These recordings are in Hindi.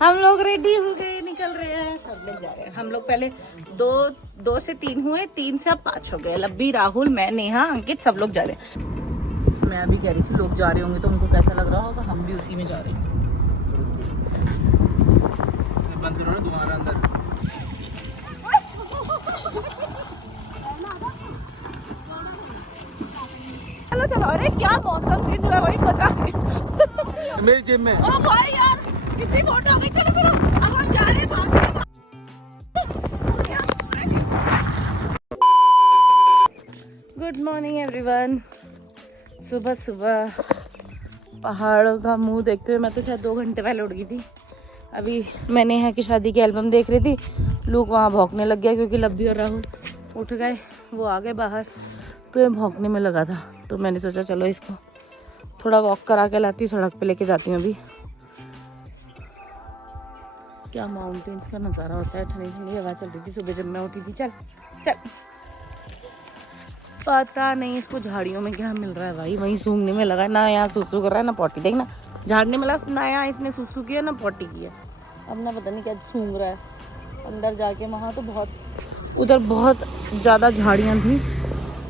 हम लोग रेडी हो गए, निकल रहे हैं, सब लोग जा रहे हैं। हम लोग पहले दो से 3 हुए, 3 से अब 5 हो गए। लब्बी, राहुल, मैं, नेहा, अंकित, सब लोग जा रहे हैं। मैं अभी कह रही थी लोग जा रहे होंगे तो उनको कैसा लग रहा होगा, हम भी उसी में जा रहे हैं। बंद करो ना तुम्हारा अंदर। चलो चलो, अरे क्या मौसम चेंज हुआ है, वही मजा मेरी जेब में। ओ भाई यार कितनी फोटो हो गई। चलो चलो अब हम जा रहे हैं। Good morning everyone. सुबह सुबह पहाड़ों का मुंह देखते हुए मैं तो शायद 2 घंटे पहले उठ गई थी। अभी मैंने यहाँ की शादी की एल्बम देख रही थी, लोग वहाँ भौंकने लग गया क्योंकि लब्बी और राहुल उठ गए, वो आ गए बाहर, तो मैं भौंकने में लगा था। तो मैंने सोचा चलो इसको थोड़ा वॉक करा के लाती हूँ, सड़क पे लेके जाती हूँ। अभी क्या माउंटेन्स का नज़ारा होता है, ठंडी ठंडी हवा चल रही थी सुबह जब मैं उठी थी। चल चल, पता नहीं इसको झाड़ियों में क्या मिल रहा है भाई, वहीं सूंघने में लगा है। ना यहाँ सूसू कर रहा है ना पॉटी, देखना झाड़ने में लगा, ना यहाँ इसने सूसू किया ना पॉटी किया। अब ना पता नहीं क्या सूंघ रहा है। अंदर जाके वहाँ तो उधर बहुत ज़्यादा झाड़ियाँ थी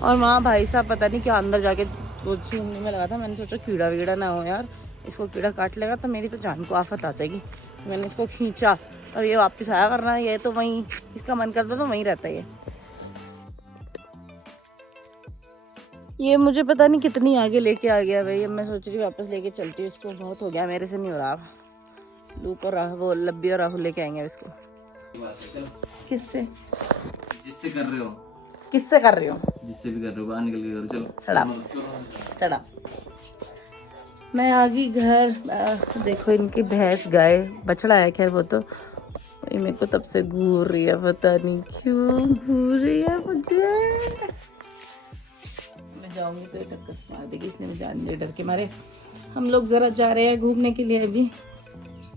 और वहाँ भाई साहब पता नहीं क्या अंदर जाके वो सूंघने में लगा था। मैंने सोचा कीड़ा वीड़ा ना हो यार, इसको कीड़ा काट लेगा तो मेरी तो जान को आफत आ जाएगी। मैंने इसको खींचा और ये वापस आया करना, ये तो वहीं इसका मन करता तो वहीं रहता है। ये मुझे पता नहीं कितनी आगे लेके आ गया भाई। अब मैं सोच रही हूँ वापस लेके चलती हूँ इसको, बहुत हो गया मेरे से नहीं हो रहा। लूक और वो लब्बी और राहुल लेके आएंगे इसको। किससे? जिससे कर रहे हो। किससे कर रही हो? जिससे भी कर रहे हो, बाहर निकल के करो। चलो सड़ा मैं आ गई घर। देखो इनकी भैंस गाय बछड़ा है, खैर वो तो ये मेरे को तब से घूर रही है, पता नहीं क्यों घूर रही है मुझे। मैं जाऊंगी तो ये टक्कर मार देगी, इसने मुझे जान लिया डर के मारे। हम लोग जरा जा रहे हैं घूमने के लिए अभी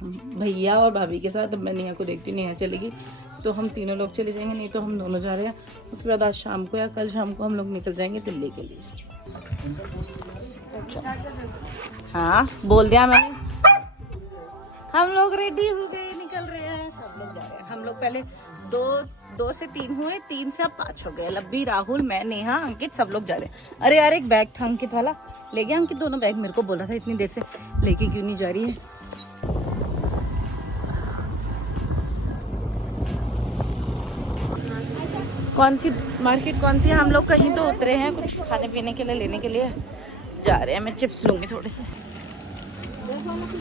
भैया और भाभी के साथ। अब मैं नेहा को देखती हूँ, नेहा चलेगी तो हम तीनों लोग चले जाएंगे, नहीं तो हम दोनों जा रहे हैं। उसके बाद आज शाम को या कल शाम को हम लोग निकल जाएंगे दिल्ली के लिए। हाँ बोल दिया मैंने। हम लोग रेडी हो गए, निकल रहे हैं, सब लोग जा रहे हैं। हम लोग पहले दो से 3 हुए, 3 से अब 5 हो गए। लब्बी, राहुल, मैं, नेहा, अंकित, सब लोग जा रहे हैं। अरे यार एक बैग था अंकित वाला, ले गया अंकित दोनों बैग। मेरे को बोला था इतनी देर से लेके क्यों नहीं जा रही है। कौन सी मार्केट कौन सी है? हम लोग कहीं तो उतरे हैं कुछ खाने पीने के लिए लेने के लिए जा रहे हैं। मैं चिप्स लूँगी थोड़े से।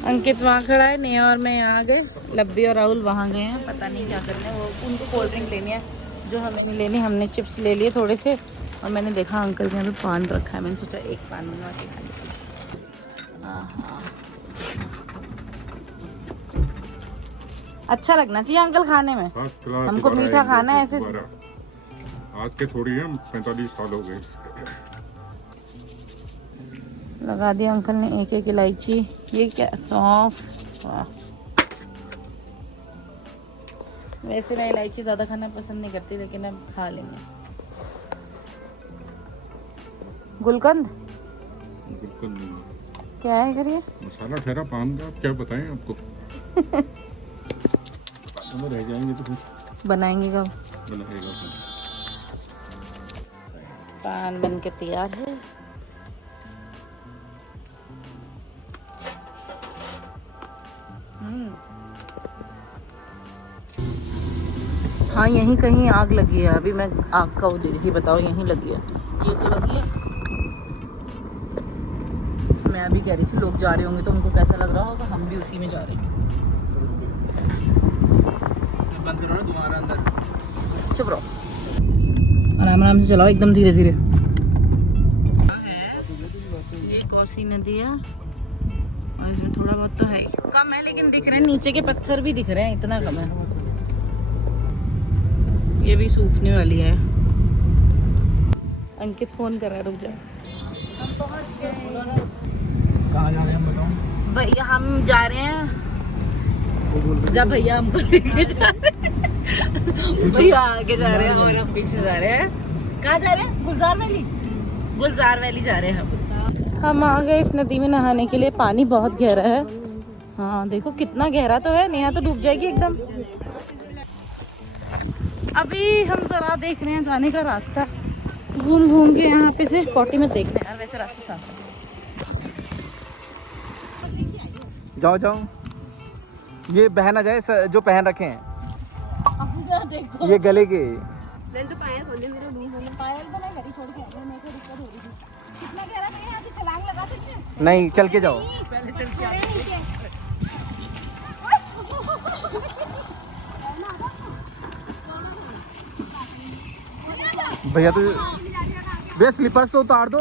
अंकित वहाँ खड़ा है, नेहा और मैं यहाँ आ गए। लब्बी और राहुल वहाँ गए हैं, पता नहीं क्या करना है। वो उनको कोल्ड ड्रिंक लेनी है जो हमें नहीं लेनी। हमने चिप्स ले लिए थोड़े से और मैंने देखा अंकल के यहाँ पे पान रखा है, मैंने सोचा एक पान बनवा के खा लीजिए। हाँ अच्छा लगना चाहिए अंकल खाने में, हमको मीठा खाना है। ऐसे आज के थोड़ी है, 45 साल हो गए। लगा दिया अंकल ने एक एक इलायची। ये क्या सौंफ, वाह। वैसे मैं इलायची ज़्यादा खाना पसंद नहीं करती लेकिन अब खा लेंगे। गुलकंद क्या है करिए? मसाला ठहरा पान का, क्या बताएं आपको। रह जाएंगे तो फिर बनाएंगे कब? बनाएगा पान बन के तैयार है। हाँ यहीं कहीं आग लगी है। अभी मैं आग का वो दे रही थी, बताओ यहीं लगी है। ये तो लगी है। मैं अभी कह रही थी लोग जा रहे होंगे तो उनको कैसा लग रहा होगा, हम भी उसी में जा रहे हैं। बंद करो ना तुम्हारा अंदर। चुप रहो, आराम आराम से चलाओ, एकदम धीरे धीरे। ये कोसी नदी है और इसमें थोड़ा बहुत तो है, कम है लेकिन दिख रहे हैं। नीचे के पत्थर भी दिख रहे हैं, इतना कम है। ये भी सूखने वाली है। अंकित फोन कर रहा है, रुक जाओ। हम पहुंच गए। कहाँ जा रहे हैं हम बताओ? भैया हम जा रहे हैं, जब भैया हमको लेके जा रहे हैं। भैया आगे जा रहे हैं और हम पीछे जा रहे हैं। कहाँ जा रहे हैं? गुलजार वैली जा रहे हैं हम आ गए इस नदी में नहाने के लिए। पानी बहुत गहरा है हाँ देखो कितना गहरा तो है, नेहा तो डूब जाएगी एकदम। अभी हम जरा देख रहे हैं जाने का रास्ता, घूम घूम के यहाँ पे से पॉटी में देख रहे हैं। यार वैसे रास्ता साफ है। जाओ जाओ, ये बहन आ जाए जो पहन रखे हैं देखो ये गले के। पायल तो मैं घर ही छोड़ के आई हूँ, मेरे को दिक्कत हो रही थी। कितना गहरा नहीं है, यहाँ से छलांग लगा सकते हैं? नहीं, चल के जाओ। पहले चल के आते भैया तो वे स्लीपर्स तो उतार दो।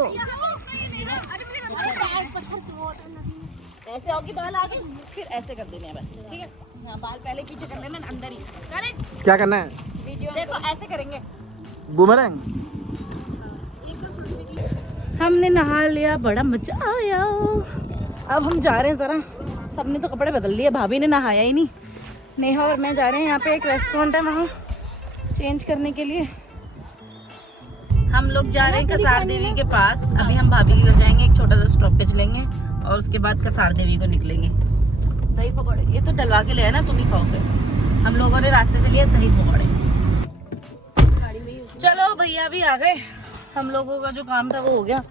ऐसे होगी बाल आगे, फिर ऐसे कर देने हैं बस, ठीक है। हाँ बाल पहले पीछे कर लेना, अंदर ही करें। क्या करना है? वीडियो देखो ऐसे करेंगे, बूमरैंग। हमने नहा लिया, बड़ा मजा आया। अब हम जा रहे हैं जरा, सबने तो कपड़े बदल लिए, भाभी ने नहाया ही नहीं। नेहा और मैं जा रहे हैं, यहाँ पे एक रेस्टोरेंट है वहाँ चेंज करने के लिए। हम लोग जा रहे हैं कसार देवी के पास। अभी हम भाभी के घर जाएंगे, एक छोटा सा स्टॉपेज लेंगे और उसके बाद कसार देवी को निकलेंगे। दही पकौड़े ये तो डलवा के ले है ना, तुम ही खाओ फिर। हम लोगों ने रास्ते से लिए दही पकौड़े। चलो भैया भी आ गए, हम लोगों का जो काम था वो हो गया।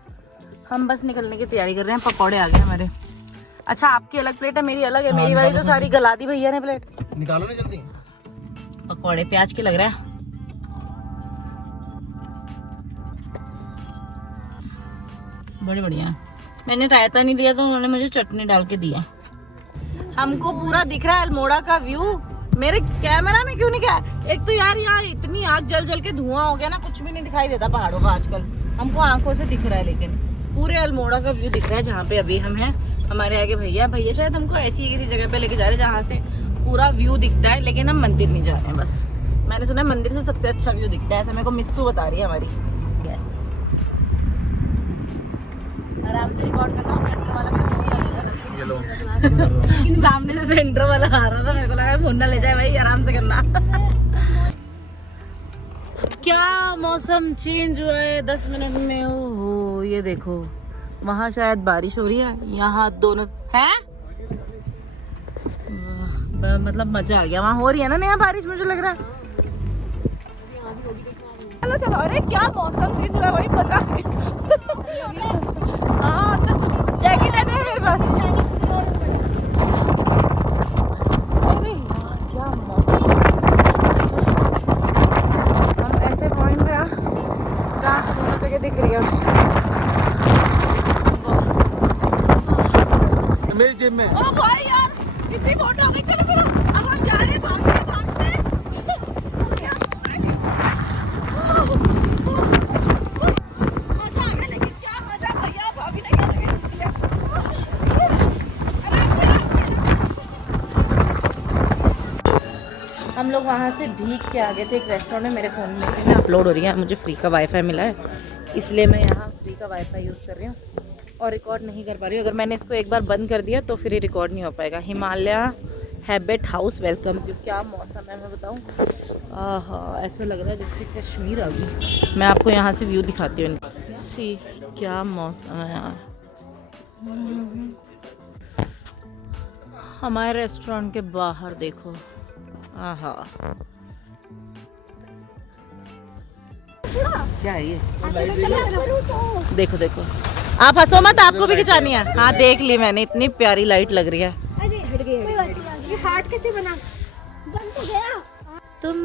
हम बस निकलने की तैयारी कर रहे हैं। पकौड़े आ गए हमारे। अच्छा आपकी अलग प्लेट है, मेरी अलग है। मेरी वाली तो सारी गला दी भैया ने प्लेट। निकालो ना जल्दी। पकौड़े प्याज के लग रहा है। बड़ी बढ़िया। मैंने रायता नहीं दिया तो उन्होंने मुझे चटनी डाल के दिया। हमको पूरा दिख रहा है अल्मोड़ा का व्यू। मेरे कैमरा में क्यों नहीं गया? एक तो यार इतनी आग जल जल के धुआं हो गया ना, कुछ भी नहीं दिखाई देता पहाड़ों का आजकल। हमको आंखों से दिख रहा है, लेकिन पूरे अल्मोड़ा का व्यू दिख रहा है जहाँ पे अभी हम हैं। हमारे आगे भैया शायद हमको ऐसी किसी जगह पे लेके जा रहे हैं जहाँ से पूरा व्यू दिखता है, लेकिन हम मंदिर नहीं जा रहे हैं। बस मैंने सुना है मंदिर से सबसे अच्छा व्यू दिखता है, ऐसा मेरे को मिस्सू बता रही है हमारी। यस, आराम से रिकॉर्ड करना। सेंटर वाला सामने से सेंटर वाला आ रहा था, मेरे को लगा फोन ना ले जाए भाई, आराम से करना। क्या मौसम चेंज हुआ है 10 मिनट में। ओहो ये देखो, वहाँ शायद बारिश हो रही है, यहाँ दोनों है। मतलब मजा आ गया। वहाँ हो रही है ना नया बारिश, मुझे लग रहा है। चलो चलो, अरे क्या मौसम चेंज हुआ है भाई, मजा आ गया। हाँ तो जैकेट है मेरे पास। अरे क्या मौसम। हम ऐसे पॉइंट पे जहाँ से दोनों जगह दिख रही है। मेरी जेब में। ओ भाई यार कितनी फोटो हो गई। चलो चलो अब हम जा रहे हैं, भागते भागते। मजा आ गया, लेकिन क्या मजा भैया भाभी ने क्या लगा। हम लोग वहाँ से भीग के आ गए थे एक रेस्टोरेंट में। मेरे फ़ोन में अपलोड हो रही है, मुझे फ्री का वाईफाई मिला है, इसलिए मैं यहाँ फ्री का वाईफाई यूज़ कर रही हूँ और रिकॉर्ड नहीं कर पा रही हूँ। अगर मैंने इसको एक बार बंद कर दिया तो फिर ये रिकॉर्ड नहीं हो पाएगा। Himalaya habit house welcome you. क्या मौसम है मैं बताऊँ, आहा ऐसा लग रहा है जैसे कश्मीर आ गई। मैं आपको यहाँ से व्यू दिखाती हूँ। सी क्या मौसम है यार। हमारे रेस्टोरेंट के बाहर देखो, आहा क्या है ये। देखो देखो, आप हंसो मत, आपको भी खिंचानी है। हाँ देख ली मैंने, इतनी प्यारी लाइट लग रही है। ये हार्ट कैसे बना? बन तो गया। तुम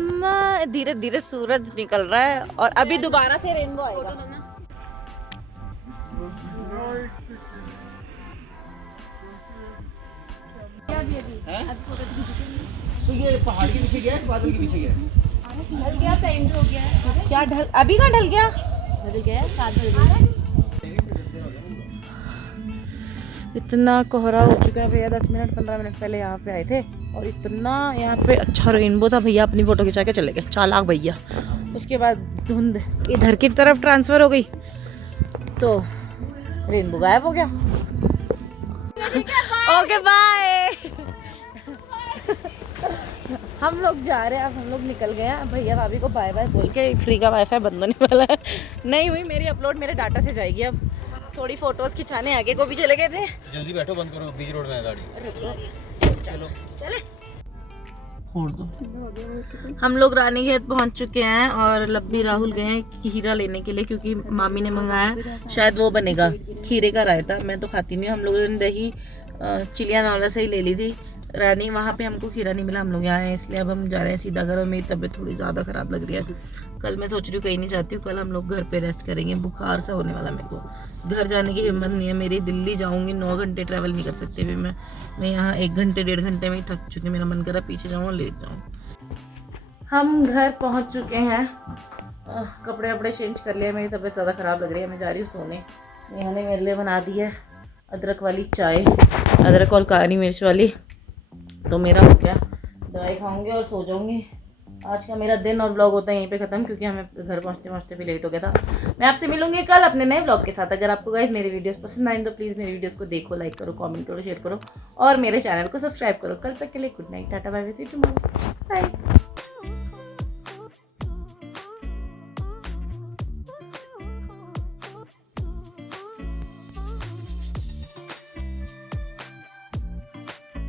धीरे धीरे सूरज निकल रहा है और अभी दोबारा से रेनबो आएगा। तो ये पहाड़ के पीछे गया, बादल के पीछे गया। ढल गया, पेंट हो गया। क्या ढल, अभी कहाँ ढल गया? ढल गया, साथ ढल गया। इतना कोहरा हो चुका है भैया। 10 मिनट 15 मिनट पहले यहाँ पे आए थे और इतना यहाँ पे अच्छा रेनबो था। भैया अपनी फोटो खिंचा के चले गए, चालाक भैया। उसके बाद धुंध इधर की तरफ ट्रांसफर हो गई तो रेनबो गायब हो गया। Okay bye. हम लोग जा रहे हैं, अब हम लोग निकल गए हैं। भैया भाभी को बाय बाय बोल के फ्री का वाईफाई बंद होने वाला है। नहीं हुई मेरी अपलोड, मेरे डाटा से जाएगी। अब थोड़ी फोटोज खिंचाने आगे को भी चले गए थे। जल्दी बैठो, बंद करो, बीच रोड में है गाड़ी। चलो चले फोड़ दो। हम लोग रानीखेत पहुंच चुके हैं और लब्बी राहुल गए हैं खीरा लेने के लिए क्योंकि मामी ने मंगाया, शायद वो बनेगा खीरे का रायता। मैं तो खाती नहीं हूँ। हम लोगों ने दही चिलियानौला से ही ले ली थी रानी, वहाँ पे हमको खीरा नहीं मिला। हम लोग यहाँ आए इसलिए अब हम जा रहे हैं सीधा घर और मेरी तबीयत थोड़ी ज़्यादा ख़राब लग रही है। कल मैं सोच रही हूँ कहीं नहीं जाती हूँ, कल हम लोग घर पे रेस्ट करेंगे। बुखार सा होने वाला मेरे को, घर जाने की हिम्मत नहीं है मेरी। दिल्ली जाऊँगी 9 घंटे ट्रैवल नहीं कर सकती अभी मैं यहाँ 1 घंटे 1.5 घंटे में ही थक चुकी। मेरा मन कर रहा पीछे जाऊँ और लेट जाऊँ। हम घर पहुँच चुके हैं, कपड़े वपड़े चेंज कर लिया। मेरी तबीयत ज़्यादा ख़राब लग रही है, मैं जा रही हूँ सोने। नेहा ने मेरे लिए बना दी है अदरक वाली चाय, अदरक और काली मिर्च वाली। तो मेरा हो गया, दवाई खाऊंगी और सो जाऊंगी। आज का मेरा दिन और व्लॉग होता है यहीं पे ख़त्म क्योंकि हमें घर पहुंचते पहुंचते भी लेट हो गया था। मैं आपसे मिलूंगी कल अपने नए व्लॉग के साथ। अगर आपको गाइस मेरी वीडियोस पसंद आए तो प्लीज़ मेरी वीडियोस को देखो, लाइक करो, कमेंट करो, शेयर करो और मेरे चैनल को सब्सक्राइब करो। कल तक के लिए good night, tata bye bye, see you tomorrow, bye.